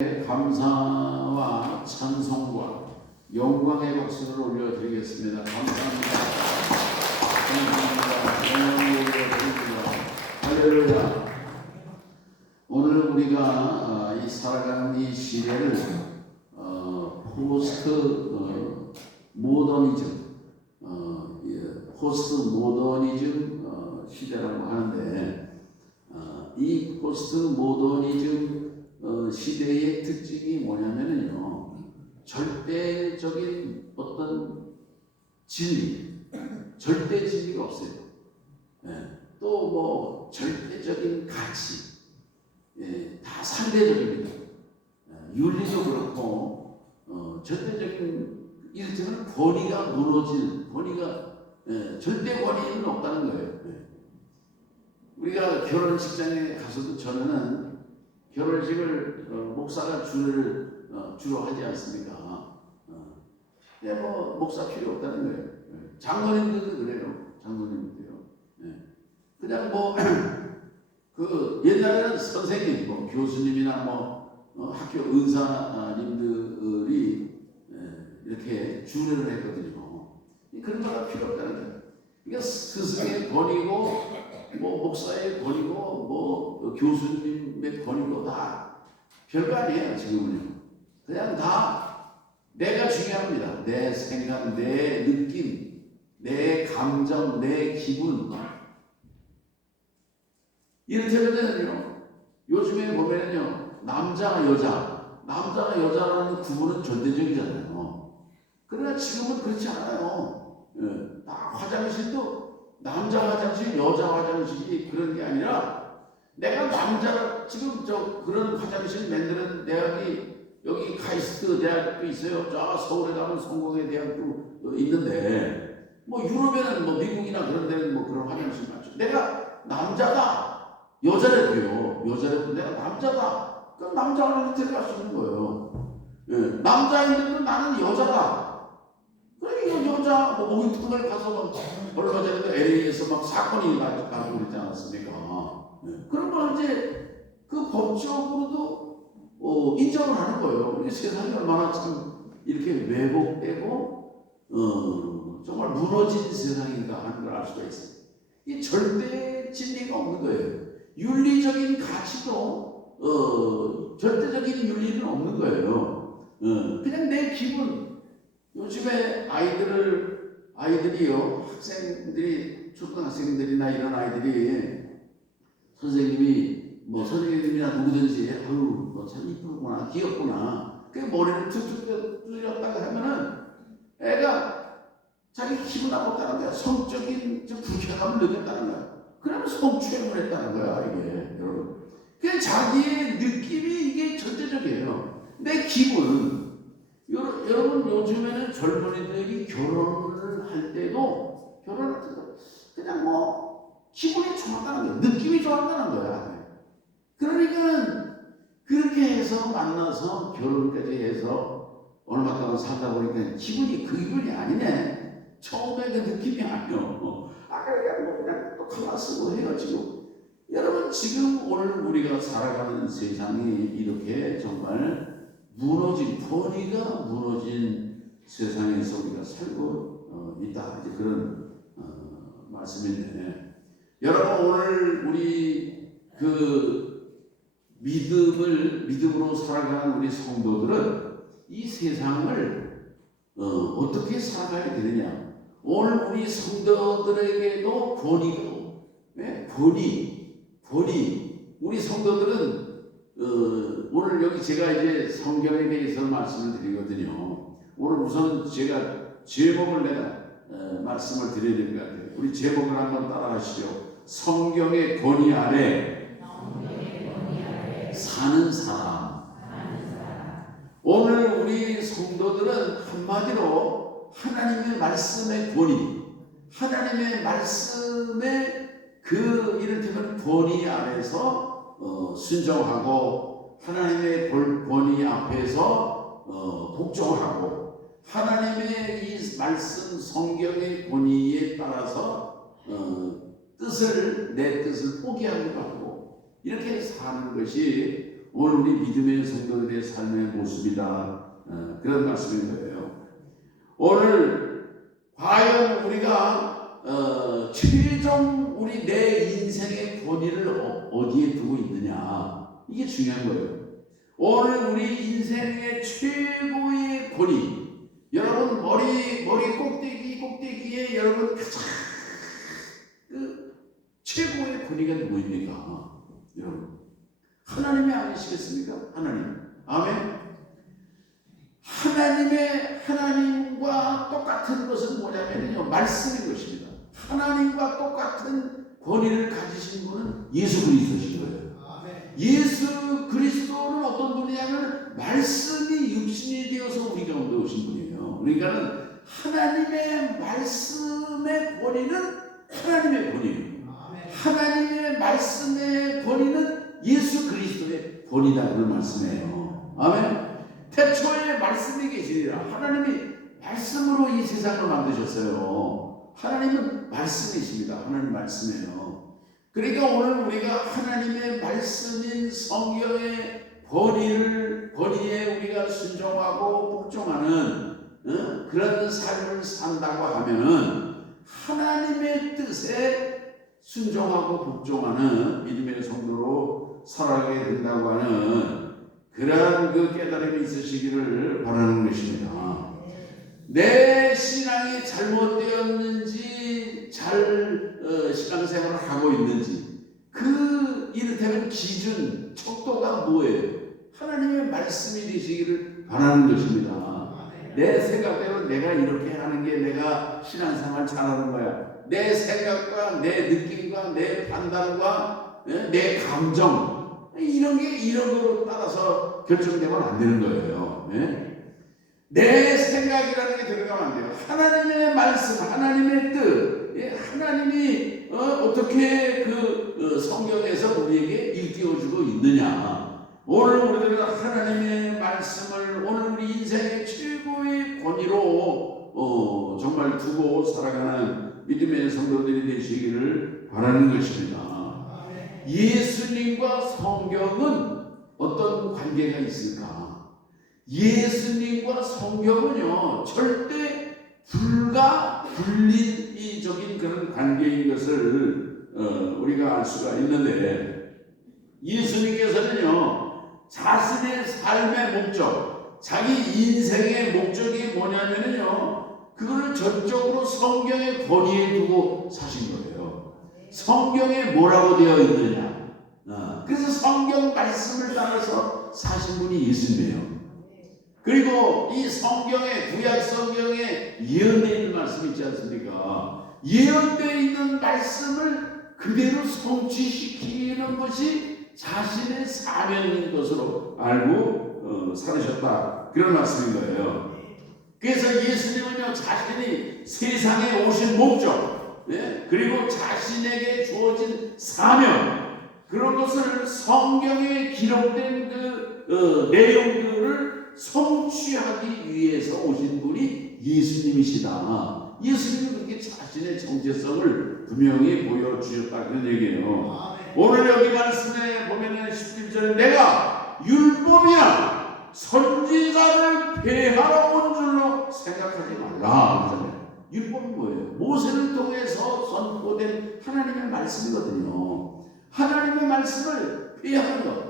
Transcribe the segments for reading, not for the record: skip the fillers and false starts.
감사와 찬송과 영광의 박수를 올려드리겠습니다. 감사합니다. 할렐루야. 오늘 우리가 이 살아가는 이 시대를 포스트 모더니즘 시대라고 하는데, 이 포스트 모더니즘 시대의 특징이 뭐냐면요, 절대적인 어떤 진리, 절대 진리가 없어요. 또 뭐 절대적인 가치, 다 상대적입니다. 윤리도 그렇고 절대적인, 이를테면 권위가 무너진, 절대 권위는 없다는 거예요. 우리가 결혼식장에 가서도 저는 결혼식을 목사가 주로 하지 않습니까? 뭐 목사 필요 없다는 거예요. 장로님들도 그래요. 장로님들도요. 그냥 뭐 그 옛날에는 선생님, 뭐 교수님이나 학교 은사님들이 이렇게 주례를 했거든요. 그런 거가 필요 없다는 거예요. 이게 스승의 권위고, 목사의 권위고, 교수님의 권위고 다 별거 아니에요. 지금은요. 그냥 다 내가 중요합니다. 내 생각, 내 느낌, 내 감정, 내 기분. 이를테면요, 요즘에 보면요, 남자와 여자라는 구분은 절대적이잖아요. 그러나 지금은 그렇지 않아요. 다 화장실도 남자 화장실, 여자 화장실이 그런 게 아니라, 내가 지금 그런 화장실 만드는 대학이 여기 카이스트 대학도 있어요. 저 서울에 가면 성공회 대학도 있는데, 유럽에는 미국이나 그런 데는 그런 화장실 많죠. 내가 남자다, 여자래도요. 내가 남자다. 그럼 남자 화장실 갈 수 있는 거예요. 남자인데도 나는 여자다. 그러니까 여자, 목욕탕을 가서 얼마 전에도 LA에서 사건이 나고 그러지 않았습니까? 그런 걸 이제 그 법적으로도 인정을 하는 거예요. 우리 세상이 얼마나 참 이렇게 왜곡되고 정말 무너진 세상인가 하는 걸 알 수가 있어요. 이 절대 진리가 없는 거예요. 윤리적인 가치도 절대적인 윤리는 없는 거예요. 그냥 내 기분. 요즘에 아이들이요, 학생들이, 초등학생들이나 이런 아이들이 선생님이나 누구든지 참 이쁘구나, 귀엽구나, 그 머리를 툭툭 뚫렸다고 하면은 애가 자기 기분 나빴다는 거야. 성적인 불쾌감을 느꼈다는 거야. 그러면 성추행을 했다는 거야, 이게, 여러분. 그냥 자기의 느낌이 이게 절대적이에요. 내 기분. 여러분, 요즘에는 젊은이들이 결혼을 할 때도 그냥 기분이 좋았다는 거야. 느낌이 좋았다는 거야. 그러니까 그렇게 해서 만나서 결혼까지 해서 얼마 동안 살다 보니까 기분이 그 기분이 아니네. 처음에 그 느낌이 아니요. 그냥 또 가만 쓰고 헤어지고. 여러분, 지금 오늘 우리가 살아가는 세상이 이렇게 정말 권위가 무너진 세상에서 우리가 살고 있다. 이제 그런 말씀인데, 여러분, 오늘 우리 믿음으로 살아가는 우리 성도들은 이 세상을 어떻게 살아가야 되느냐? 오늘 우리 성도들에게도 권위. 우리 성도들은 오늘 여기 제가 이제 성경에 대해서 말씀을 드리거든요. 오늘 우선 제가 제목을 말씀을 드려야 될 것 같아요. 우리 제목을 한번 따라하시죠. 성경의 권위 아래 사는 사람. 오늘 우리 성도들은 한마디로 하나님의 말씀의 권위, 하나님의 말씀의 이를테면 권위 아래서 순종하고, 하나님의 권위 앞에서 복종하고, 하나님의 이 말씀 성경의 권위에 따라서 내 뜻을 포기하기도 하고, 이렇게 사는 것이 오늘 우리 믿음의 성도들의 삶의 모습이다. 그런 말씀인 거예요. 오늘 과연 우리가 최종 우리 내 인생의 권위를 어디에 두고 있느냐, 이게 중요한 거예요. 오늘 우리 인생의 최고의 권위, 여러분 머리 꼭대기에 여러분 가장 최고의 권위가 누구입니까? 여러분 하나님이 아니시겠습니까? 하나님. 아멘. 하나님과 똑같은 것은 뭐냐면요, 말씀인 것입니다. 하나님과 똑같은 권위를 가지신 분은 예수 그리스도신 거예요. 예수 그리스도는 어떤 분이냐면 말씀이 육신이 되어서 우리 가운데 오신 분이에요. 그러니까는 하나님의 말씀의 권위는 하나님의 권위예요. 하나님의 말씀의 권위는 예수 그리스도의 권위다, 그런 말씀이에요. 아멘. 태초에 말씀이 계시리라. 하나님이 말씀으로 이 세상을 만드셨어요. 하나님은 말씀이십니다. 하나님 말씀이에요. 그러니까 오늘 우리가 하나님의 말씀인 성경의 권위에 우리가 순종하고 복종하는 그런 삶을 산다고 하면은 하나님의 뜻에 순종하고 복종하는 믿음의 성도로 살아가게 된다고 하는 그러한 그 깨달음이 있으시기를 바라는 것입니다. 내 신앙이 잘못되었는지 신앙생활을 하고 있는지 그 이를테면 기준, 척도가 뭐예요? 하나님의 말씀이 되시기를 바라는 것입니다. 내 생각대로 내가 이렇게 하는 게 내가 신앙생활 잘하는 거야. 내 생각과 내 느낌과 내 판단과 내 감정, 이런 거로 따라서 결정되면 안 되는 거예요. 내 생각이라는 게 들어가면 안 돼요. 하나님의 말씀, 하나님의 뜻, 하나님이 어떻게 그 성경에서 우리에게 일깨워주고 있느냐. 오늘 우리들은 하나님의 말씀을 오늘 우리 인생의 최고의 권위로 정말 두고 살아가는 믿음의 성도들이 되시기를 바라는 것입니다. 예수님과 성경은 어떤 관계가 있을까? 예수님과 성경은요, 절대 분리적인 그런 관계인 것을 우리가 알 수가 있는데, 예수님께서는요, 자신의 삶의 목적, 자기 인생의 목적이 뭐냐면요, 그거를 전적으로 성경의 권위에 두고 사신 거예요. 성경에 뭐라고 되어 있느냐. 그래서 성경 말씀을 따라서 사신 분이 예수님이에요. 그리고 이 성경에, 구약 성경에 예언되어 있는 말씀이 있지 않습니까? 예언되어 있는 말씀을 그대로 성취시키는 것이 자신의 사명인 것으로 알고 살으셨다, 그런 말씀인 거예요. 그래서 예수님은요, 자신이 세상에 오신 목적, 그리고 자신에게 주어진 사명, 그런 것을 성경에 기록된 그 내용들을 성취하기 위해서 오신 분이 예수님이시다. 예수님은 그렇게 자신의 정체성을 분명히 보여주셨다, 그런 얘기예요. 오늘 여기 말씀에 보면은 11절에 내가 율법이나 선지자를 폐하러 온 줄로 생각하지 말라. 율법이 뭐예요? 모세를 통해서 선포된 하나님의 말씀이거든요. 하나님의 말씀을 폐하는 것.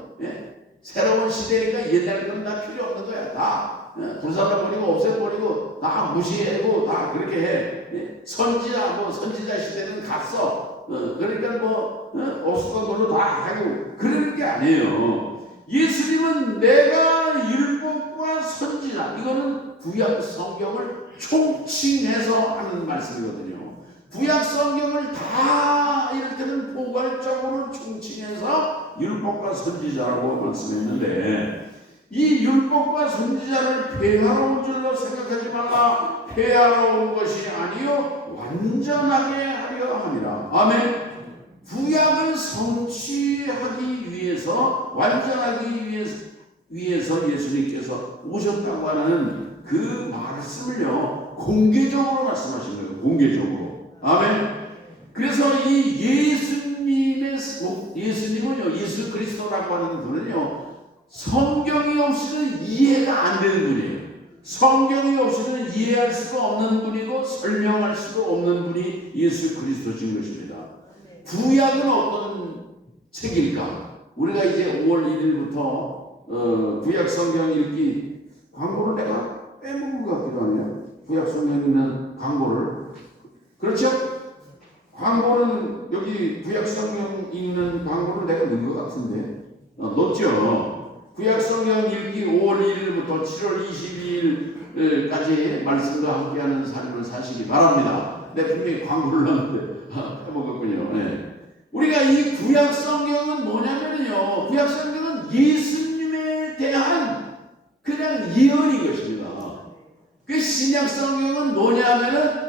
새로운 시대니까 옛날 건 다 필요 없는 거야. 다 불살라버리고 없애버리고 다 무시하고 다 그렇게 해. 선지자 시대는 갔어. 그러니까 어수선 걸로 다 하고 그러는 게 아니에요. 예수님은 내가 율법과 선지자, 이거는 구약 성경을 총칭해서 하는 말씀이거든요. 구약 성경을 다 이럴 때는 포괄적으로 총칭해서 율법과 선지자라고 말씀했는데, 이 율법과 선지자를 폐하러 온 줄로 생각하지 말라. 폐하러 온 것이 아니요 완전하게 하려 함이라. 아멘. 구약을 성취하기 위해서, 완전하기 위해서 예수님께서 오셨다고 하는 그 말씀을요, 공개적으로 말씀하신 거예요. 공개적으로. 아멘. 그래서 이 예수님은요, 예수 그리스도라고 하는 분은요, 성경이 없이는 이해가 안 되는 분이에요. 성경이 없이는 이해할 수가 없는 분이고 설명할 수가 없는 분이 예수 그리스도신 것입니다. 구약은 어떤 책일까? 우리가 이제 5월 1일부터 구약 성경 읽기 광고를 내가 빼먹은 것 같기도 하네요. 구약 성경 읽는 광고를. 그렇죠? 광고는 여기 구약 성경 읽는 광고를 내가 넣은 것 같은데 넣었죠. 구약 성경 읽기 5월 1일부터 7월 22일까지 말씀과 함께하는 삶을 사시기 바랍니다. 내 분명히 광고를 넣었는데 빼먹었군요. 네. 우리가 이 구약 성경은 뭐냐면요, 구약 성경은 예수님에 대한 그냥 예언인 것입니다. 그 신약 성경은 뭐냐면은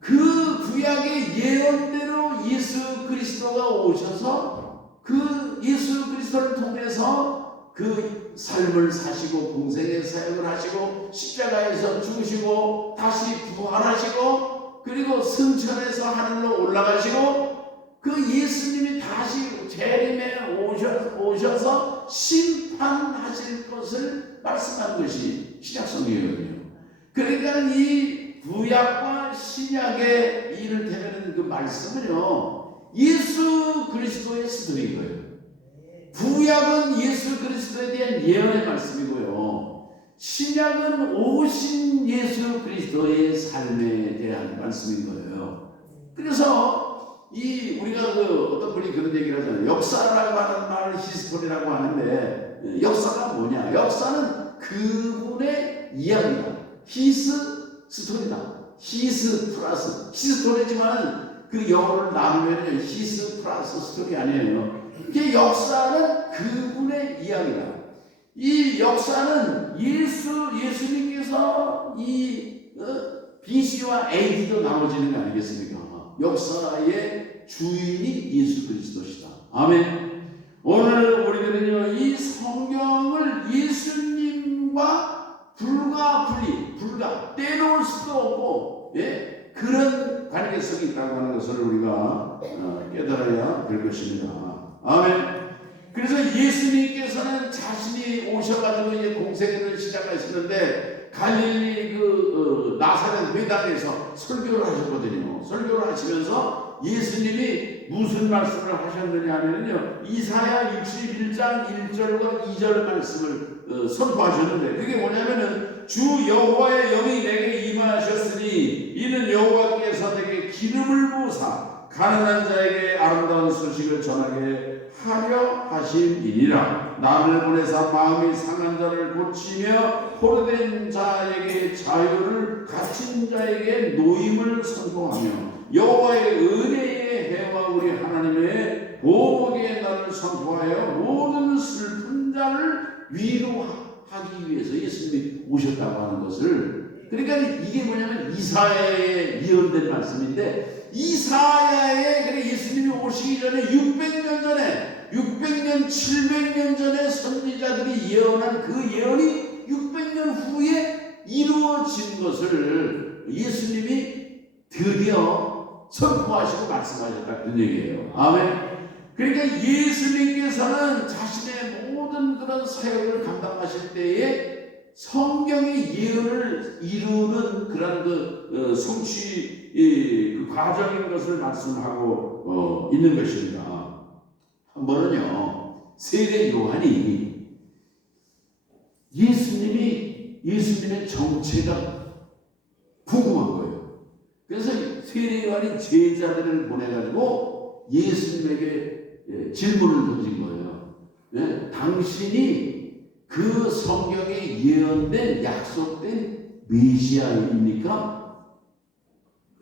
그 구약의 예언대로 예수 그리스도가 오셔서 그 예수 그리스도를 통해서 그 삶을 사시고 공생의 사역을 하시고 십자가에서 죽으시고 다시 부활하시고 그리고 승천해서 하늘로 올라가시고 그 예수님이 다시 재림에 오셔서 심판하실 것을 말씀한 것이 신약 성경이거든요. 그러니까 이 구약과 신약의 이를테면 그 말씀은요, 예수 그리스도의 스토리인 거예요. 구약은 예수 그리스도에 대한 예언의 말씀이고요, 신약은 오신 예수 그리스도의 삶에 대한 말씀인 거예요. 그래서 우리가 어떤 분이 그런 얘기를 하잖아요. 역사라고 하는 말을 히스토리라고 하는데, 역사가 뭐냐? 역사는 그분의 이야기다. 히스 스토리다. 히스 플러스 히스토리지만 그 영어를 나누면 히스 플러스 스토리 아니에요. 이게 역사는 그분의 이야기다. 이 역사는 예수님께서 BC와 AD도 나눠지는 거 아니겠습니까? 역사의 주인이 예수 그리스도시다. 아멘. 오늘 우리들은요, 이 성경을 예수님과 불가 떼놓을 수도 없고, 예? 그런 관계성이 있다고 하는 것을 우리가 깨달아야 될 것입니다. 아멘. 그래서 예수님께서는 자신이 오셔가지고 이제 공생애를 시작하시는데 갈릴리 나사렛 회당에서 설교를 하셨거든요. 설교를 하시면서 예수님이 무슨 말씀을 하셨느냐 하면요, 이사야 61장 1절과 2절 말씀을 선포하셨는데, 그게 뭐냐면은 주 여호와의 영이 내게 임하셨으니 이는 여호와께서 내게 기름을 부으사 가난한 자에게 아름다운 소식을 전하게 하려 하심이니라. 나를 보내사 마음이 상한 자를 고치며 포로된 자에게 자유를, 갇힌 자에게 노임을 선포하며 여호와의 은혜의 해와 우리 하나님의 보복의 날을 선포하여 모든 슬픈 자를 위로하기 위해서 예수님이 오셨다고 하는 것을, 그러니까 이게 뭐냐면 이사야에 예언된 말씀인데, 이사야에 예수님이 오시기 전에 600년 전에 700년 전에 선지자들이 예언한 그 예언이 600년 후에 이루어진 것을 예수님이 드디어 선포하시고 말씀하셨다, 그런 얘기예요. 아멘. 그러니까 예수님께서는 자신의 모든 그런 사역을 감당하실 때에 성경의 예언을 이루는 그런 성취 그 과정인 것을 말씀하고 있는 것입니다. 한 번은요, 세례 요한이 예수님의 정체가 궁금한 거예요. 그래서 세례 요한이 제자들을 보내가지고 예수님에게 질문을 던진 거예요. 네? 당신이 그 성경에 예언된 약속된 메시아입니까?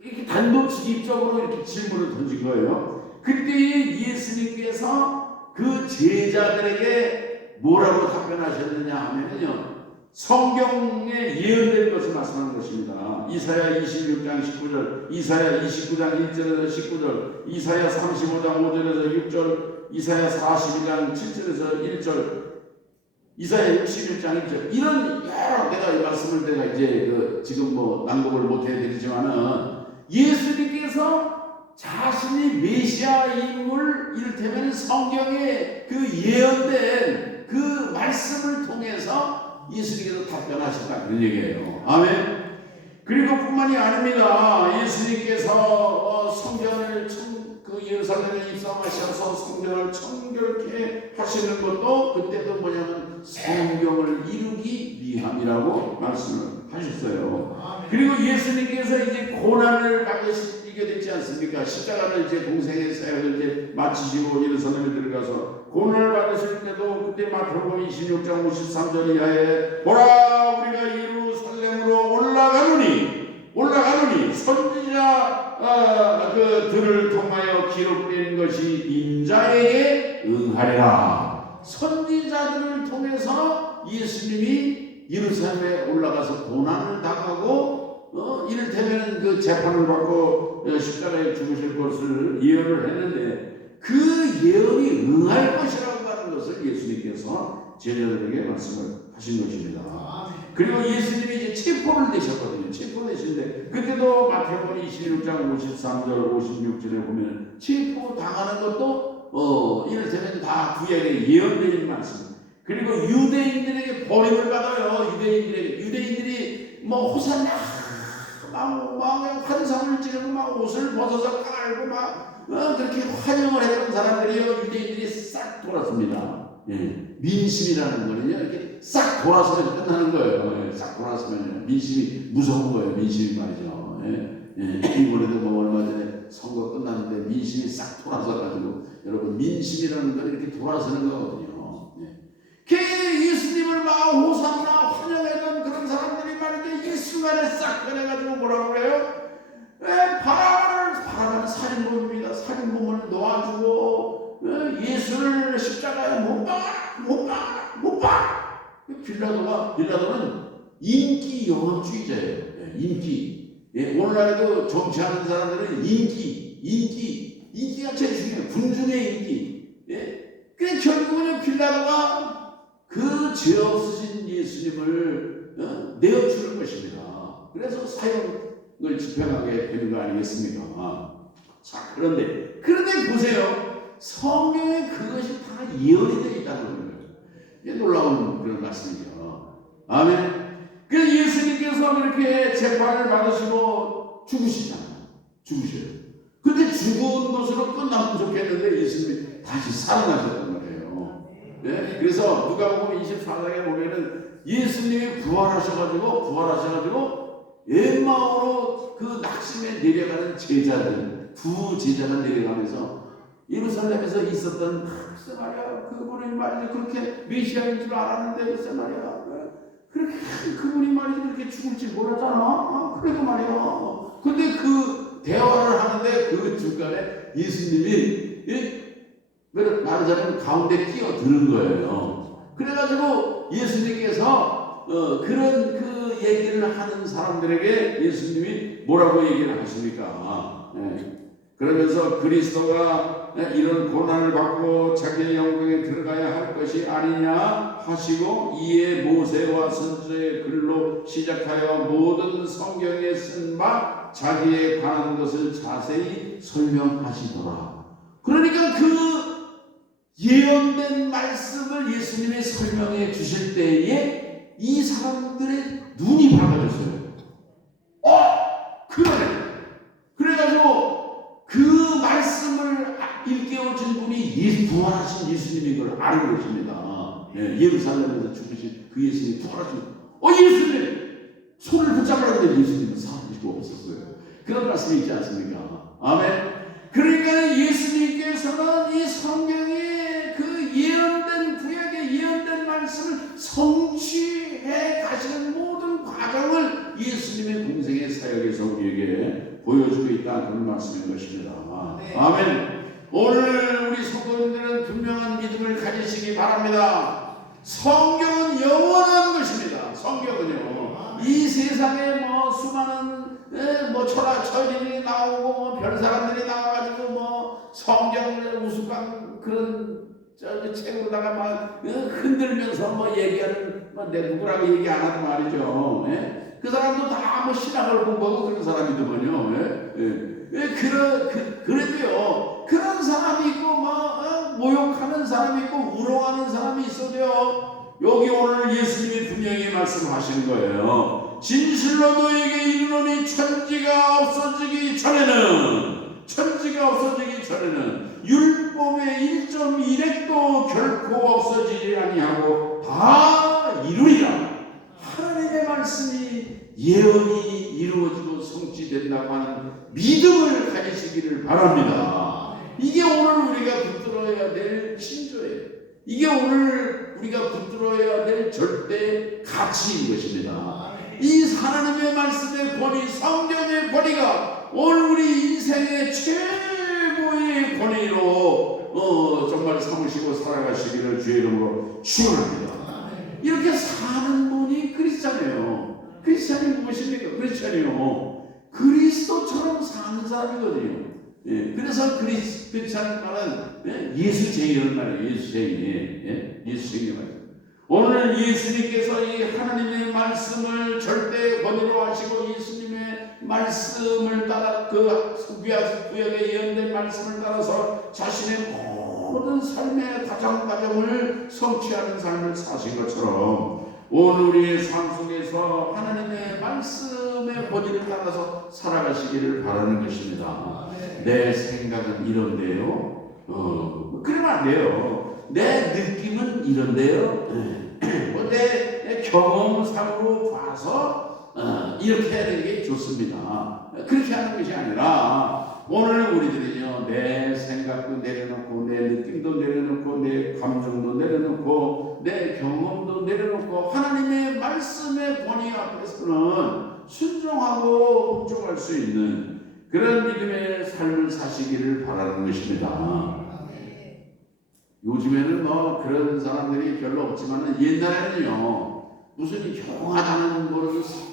이렇게 단도직입적으로 이렇게 질문을 던진 거예요. 그때 예수님께서 그 제자들에게 뭐라고 답변하셨느냐 하면요, 성경에 예언된 것을 말씀하는 것입니다. 이사야 26장 19절, 이사야 29장 1절에서 19절, 이사야 35장 5절에서 6절, 이사야 42장 7절에서 1절, 이사야 61장 1절, 이런 여러, 내가 이 말씀을 내가 이제 지금 낭독을 못 해드리지만은, 예수님께서 자신이 메시아임을 이를테면 성경에 그 예언된 그 말씀을 통해서 예수님께서 답변하셨다 그런 얘기예요. 아멘. 그리고 뿐만이 아닙니다. 예수님께서 성전을 그 예루살렘에 입성하셔서 성전을 청결케 하시는 것도 그때도 뭐냐면 성경을 이루기 위함이라고 말씀을 하셨어요. 그리고 예수님께서 이제 고난을 받으시게 됐지 않습니까? 십자가를 이제 공생의 사역을 이제 마치시고 예루살렘에 들어가서 고난을 받으실 때도 그때 마태복음 26장 53절 이하에 보라 우리가 예루살렘으로 올라가노니 선지자 그들을 통하여 기록된 것이 인자에게 응하리라. 선지자들을 통해서 예수님이 예루살렘에 올라가서 고난을 당하고 이를테면 그 재판을 받고 십자가에 죽으실 것을 예언을 했는데 그 예언이 응할 것이라고 하는 것을 예수님께서 제자들에게 말씀을 하신 것입니다. 그리고 예수님이 이제 체포를 내셨거든요. 체포되신데 그때도 마태복음 26장 53절 56절에 보면 체포 당하는 것도 이를테면 다 구약에 예언된 말씀. 그리고 유대인들에게 버림을 받아요. 유대인들이 뭐 호산나 막 환상을 지르고 막 옷을 벗어서 깔고 막 그렇게 환영을 했던 사람들이요. 유대인들이 싹 돌았습니다. 예. 민심이라는 거는요, 이렇게 싹 돌아서면 끝나는 거예요. 예. 싹 돌아서면 민심이 무서운 거예요. 민심이 말이죠. 예. 이번에도 뭐 얼마 전에 선거 끝났는데 민심이 싹 돌아서가지고 여러분 민심이라는 건 이렇게 돌아서는 거거든요. 예. 예수님을 막 호산나 환영했던 그런 사람들이 말이죠. 이 순간에 싹 변해가지고 뭐라고 그래요? 바라바는 살인범입니다. 살인범을 놓아주고 예수를 십자가에 못 박아. 빌라도는 인기 영합주의자예요. 인기. 오늘날에도 정치하는 사람들은 인기가 제일 중요해요. 군중의 인기. 그래 결국은 빌라도가 그 죄 없으신 예수님을 내어주는 것입니다. 그래서 사형을 집행하게 되는 거 아니겠습니까? 자, 그런데 보세요. 성경에 그것이 다 예언이 되어 있다는 거예요. 이게 놀라운 그런 말씀이죠. 아멘. 그래서 예수님께서 그렇게 재판을 받으시고 죽으셔요. 근데 죽은 것으로 끝나면 좋겠는데 예수님이 다시 살아나셨단 말이에요. 네? 그래서 누가복음 24장에 보면은 예수님이 부활하셔가지고 엠마오로 그 낙심에 내려가는 제자들, 두 제자가 내려가면서 예루살렘에서 있었던 글쎄 말이야 그분이 말이야 그렇게 메시아인 줄 알았는데 글쎄 말이야 그렇게 그분이 말이야 그렇게 죽을지 몰랐잖아. 그래도 말이야 근데 그 대화를 하는데 그 중간에 예수님이 말하자면 가운데 끼어드는 거예요. 그래가지고 예수님께서 그런 그 얘기를 하는 사람들에게 예수님이 뭐라고 얘기를 하십니까? 그러면서 그리스도가 이런 고난을 받고 자기의 영광에 들어가야 할 것이 아니냐 하시고 이에 모세와 선지자의 글로 시작하여 모든 성경에 쓴 바 자기에 관한 것을 자세히 설명하시더라. 그러니까 그 예언된 말씀을 예수님이 설명해 주실 때에 이 사람들의 눈이 밝아졌어요. 그러네. 그래가지고 그 말씀을 일깨워준 분이 부활하신 예수님인 걸 알고 계십니다. 예루살렘에서 죽으신 그 예수님이 부활하신 예수님! 손을 붙잡으라고 했는데 예수님은 사라지고 없었어요. 그런 말씀이 있지 않습니까? 아멘. 그러니까 예수님께서는 이 성경에 그 예언된 구약의 예언된 말씀을 성취해 가시는 모든 과정을 예수님의 공생의 사역에서 우리에게 보여주고 있다 그런 말씀인 것입니다. 아멘. 오늘 우리 성도님들은 분명한 믿음을 가지시기 바랍니다. 성경은 영원한 것입니다. 성경은요. 이 세상에 뭐 수많은 철학인이 나오고 뭐 별사람들이 나와가지고 뭐 성경을 우스꽝 그런 책으로다가 막 흔들면서 뭐 얘기하는 내 누구라고 얘기 안 하는 말이죠. 그 사람도 다 뭐 신학을 공부하고 그런 사람이더만요. 그래도요 그런 사람이 있고 모욕하는 사람이 있고 우롱하는 사람이 있어도요. 여기 오늘 예수님이 분명히 말씀하시는 거예요. 진실로 너에게 이르노니 천지가 없어지기 전에는 율법의 1.1핵도 결코 없어지지 아니하고 다 이루리라. 하나님의 말씀이 예언이 이루어지고 성취된다고 하는 믿음을 가지시기를 바랍니다. 이게 오늘 우리가 붙들어야 될 신조예요. 이게 오늘 우리가 붙들어야 될 절대 가치인 것입니다. 이 하나님의 말씀의 권위, 성경의 권위가 오늘 우리 인생의 최고의 권위로 정말 삼으시고 살아가시기를 주의 이름으로 축원합니다. 이렇게 사는 분이 크리스찬이에요. 크리스찬이 무엇입니까? 크리스찬이요, 그리스도처럼 사는 사람이거든요. 그래서 크리스찬 말은 예수쟁이라는 말이에요. 예수쟁이 말이에요. 오늘 예수님께서 이 하나님의 말씀을 절대 권위로 하시고 예수님의 말씀을 따라 그 구약에 예언된 말씀을 따라서 자신의 모든 삶의 과정을 성취하는 삶을 사신 것처럼 오늘 우리의 삶 속에서 하나님의 말씀의 권위를 따라서 살아가시기를 바라는 것입니다. 내 생각은 이런데요. 그러면 안 돼요. 내 느낌은 이런데요. 내 경험상으로 봐서 이렇게 하는 게 좋습니다. 그렇게 하는 것이 아니라 오늘 우리들은요, 내 생각도 내려놓고 내 느낌도 내려놓고 내 감정도 내려놓고 내 경험도 내려놓고 하나님의 말씀의 권위 앞에서는 순종하고 복종할 수 있는 그런 믿음의 삶을 사시기를 바라는 것입니다. 요즘에는 그런 사람들이 별로 없지만 옛날에는요, 무슨 경하다는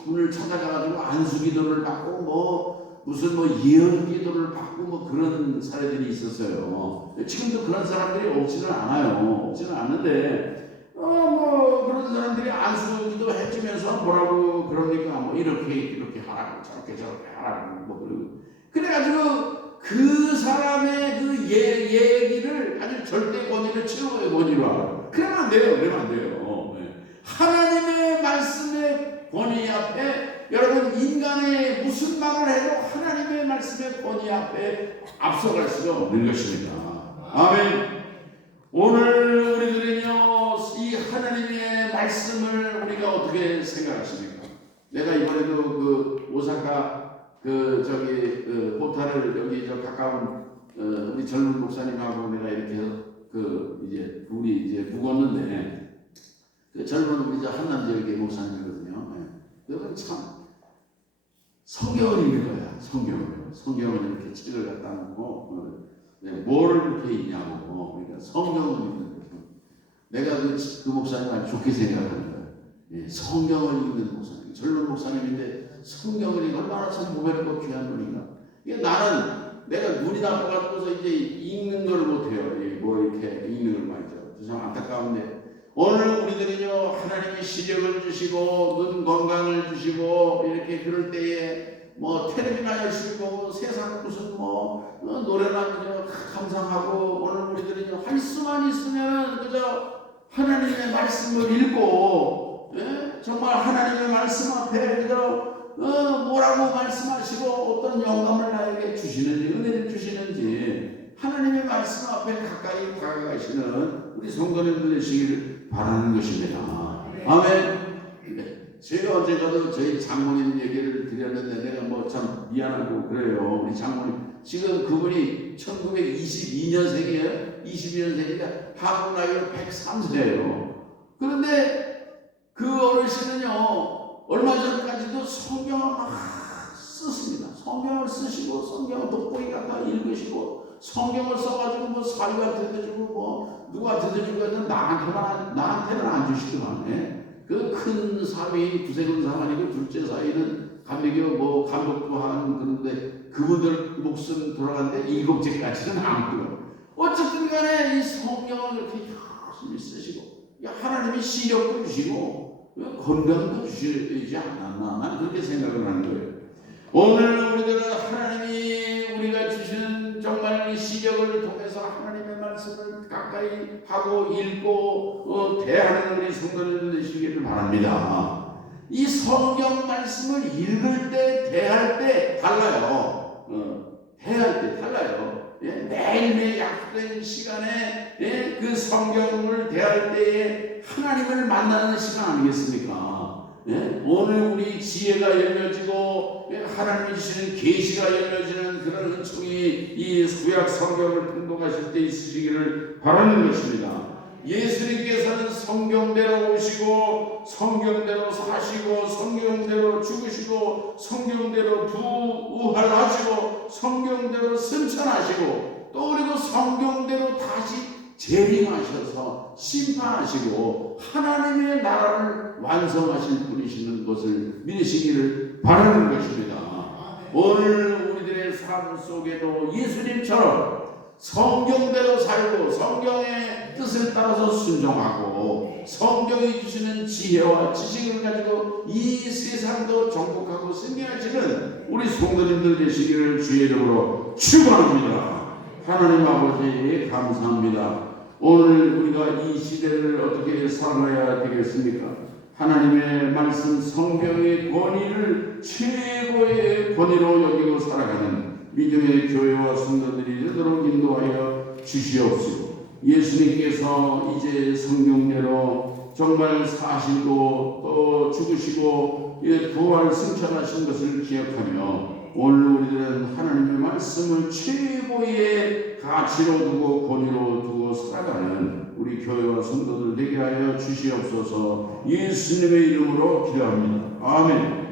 분을 찾아가가지고 안수기도를 받고 무슨 예언 기도를 받고 그런 사례들이 있었어요. 지금도 그런 사람들이 없지는 않아요. 없지는 않는데 그런 사람들이 안수 기도 해주면서 뭐라고 그러니까 이렇게 하라고 저렇게 하라고 그래가지고 그 사람의 그 얘기를 아주 절대 권위를 최고의 권위로 하라고. 그러면 안 돼요. 하나님의 말씀의 권위 앞에 여러분 인간의 무슨 말을 해도 하나님의 말씀의 권위 앞에 앞서갈 수가 없는 것입니다. 아멘. 오늘 우리들은요, 이 하나님의 말씀을 우리가 어떻게 생각하십니까? 내가 이번에도 그 오사카 호타를 여기 가까운 우리 젊은 목사님하고 내가 이렇게 이제 우리 이제 묵었는데 그 젊은 우리 한남 지역의 목사님이거든요. 그건 참 성경을 읽는 거야. 성경을 이렇게 책을 갖다 놓고 뭐를 이렇게 읽냐고. 그러니까 성경을 읽는 거죠. 내가 그 목사님 아주 좋게 생각하는 거야. 성경을 읽는 목사님, 젊은 목사님인데 성경을 읽는 얼마나 참 보배롭고 귀한 분인가. 이게 나는 내가 눈이 나빠가지고서 이제 읽는 걸 못해요. 이렇게 읽는 걸 말이죠. 참 안타까운데 오늘 우리들은요, 하나님이 시력을 주시고 눈 건강을 주시고 이렇게 그럴 때에 텔레비나 열심히 보고 세상 무슨 노래나 그저 감상하고 오늘 우리들은요, 할 수만 있으면 그저 하나님의 말씀을 읽고 정말 하나님의 말씀 앞에 그저 뭐라고 말씀하시고 어떤 영감을 나에게 주시는지 은혜를 주시는지 하나님의 말씀 앞에 가까이 다가가시는 우리 성도님들 되시기를 바라는 것입니다. 아멘. 제가 어제가도 저희 장모님 얘기를 드렸는데 내가 참 미안하고 그래요. 우리 장모님 지금 그분이 1922년생이에요. 22년생이니까 한국 나이로 103세예요. 그런데 그 어르신은요, 얼마 전까지도 성경을 막 쓰십니다. 성경을 쓰시고 성경을 돋보기 갖다 읽으시고 성경을 써가지고 사위한테도 주고 누구한테도 주고 해서 나한테는 안 주시더만. 그 큰 사위 두세군 사만이고 둘째 사위는 감리교 감독도 하는 그런데 그분들 목숨 돌아갔는데 7째까지는 안 끊어. 어쨌든 간에 이 성경을 이렇게 열심히 쓰시고 하나님이 시력도 주시고 건강도 주시지 않았나, 난 그렇게 생각을 하는 거예요. 오늘 우리들은 하나님이 우리가 주시는 정말 이 시력을 통해서 하나님의 말씀을 가까이 하고 읽고 대하는 우리 성도들 되시기를 바랍니다. 이 성경 말씀을 읽을 때 대할 때 달라요. 대할 때 달라요. 예, 매일매일 약속된 시간에 그 성경을 대할 때에 하나님을 만나는 시간 아니겠습니까? 오늘 우리 지혜가 열려지고 하나님이 주시는 계시가 열려지는 그런 은총이 이 구약 성경을 통독하실 때 있으시기를 바라는 것입니다. 예수님께서는 성경대로 오시고 성경대로 사시고 성경대로 죽으시고 성경대로 부활하시고 성경대로 승천하시고 또 그리고 성경대로 다시 재림하셔서 심판하시고 하나님의 나라를 완성하실 분이시는 것을 믿으시기를 바라는 것입니다. 오늘 우리들의 삶 속에도 예수님처럼 성경대로 살고 성경의 뜻을 따라서 순종하고 성경이 주시는 지혜와 지식을 가지고 이 세상도 정복하고 승리하시는 우리 성도님들 되시기를 주의 이름으로 축원합니다. 하나님 아버지 감사합니다. 오늘 우리가 이 시대를 어떻게 살아야 되겠습니까? 하나님의 말씀 성경의 권위를 최고의 권위로 여기고 살아가는 믿음의 교회와 성도들이 되도록 인도하여 주시옵시고 예수님께서 이제 성경대로 정말 사시고 또 죽으시고 부활 승천하신 것을 기억하며 오늘 우리들은 하나님의 말씀을 최고의 가치로 두고 권위로 두고 살아가는 우리 교회와 성도들 되게 하여 주시옵소서. 예수님의 이름으로 기도합니다. 아멘.